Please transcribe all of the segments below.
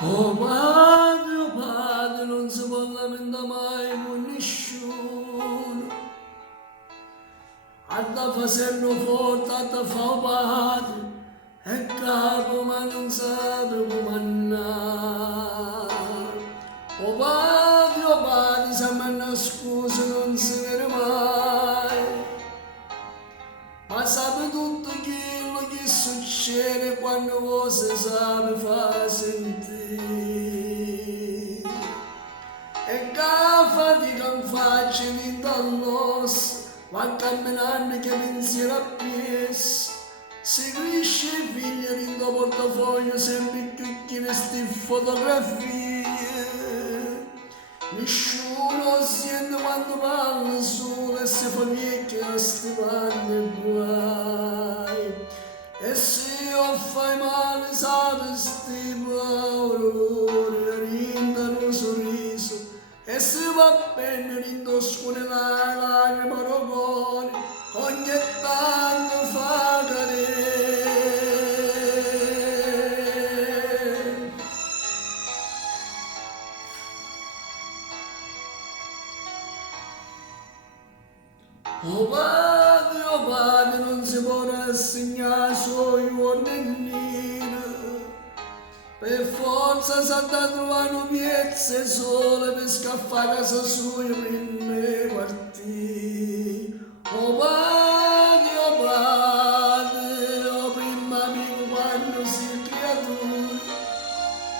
Oh padre, non si può lamentare mai con nessuno. Alla facendo forte, alla fa padre, e capo ma non sape come andare. Oh padre, se mi hanno scusa non si vede mai. Ma sape tutto quello che succede quando voi si sape fa sentire. E che fatica non faccio di dall'osso, va camminando che pensiero appresso. Si cresce figlio in tuo portafoglio sempre più che queste fotografie. Nessuno sente quando parla solo e si fa vecchio sti panni e guai. E se io fai male sape sti paurori rindano un sorriso. E se va bene rindosco le lacrime rogoni ogni tanto fa cadere. Oh padre, non si può rassegnare sui uomini. Per forza si da trovare una piezza sola per scappare a casa sua prima di partire. Oh padre, oh prima amico quando si creatura,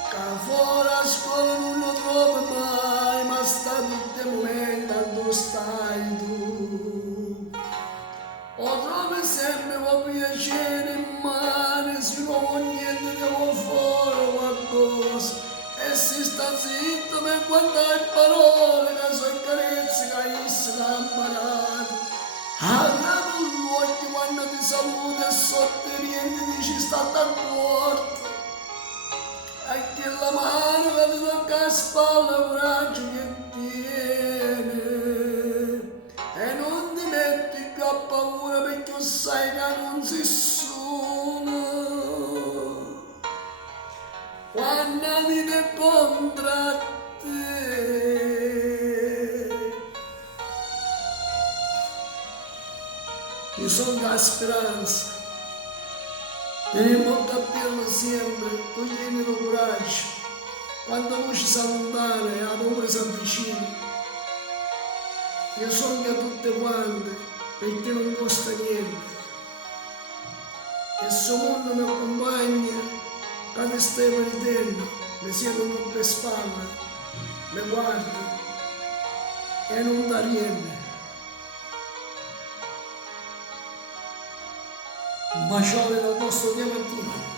che fuori a scuola non lo trovo mai, ma sta tutti i momenti dove stai tu. O trovi sempre con piacere in mano, se non vuoi niente devo fare qualcosa. E si sta zitto per guardare parole, che sono carezze che gli si lamparano. Apri gli occhi quando ti saluta e sotto i rienti dici sta d'accordo. E che la mano che ti tocca a spalla, coraggio che tiene. E non ti metti più a paura perché sai che non si sono. Quando mi ne contra te. Io sono la speranza. Dobbiamo capirlo sempre, togliendo coraggio. Quando la luce si allontana e la paura si avvicina. Io sogno a tutte quante, perché non costa niente. E questo mondo mi accompagna, quando stai perdendo, mi siedo tutte le spalle, mi guardo e non dà niente. Un bacione dal nostro Diamantino.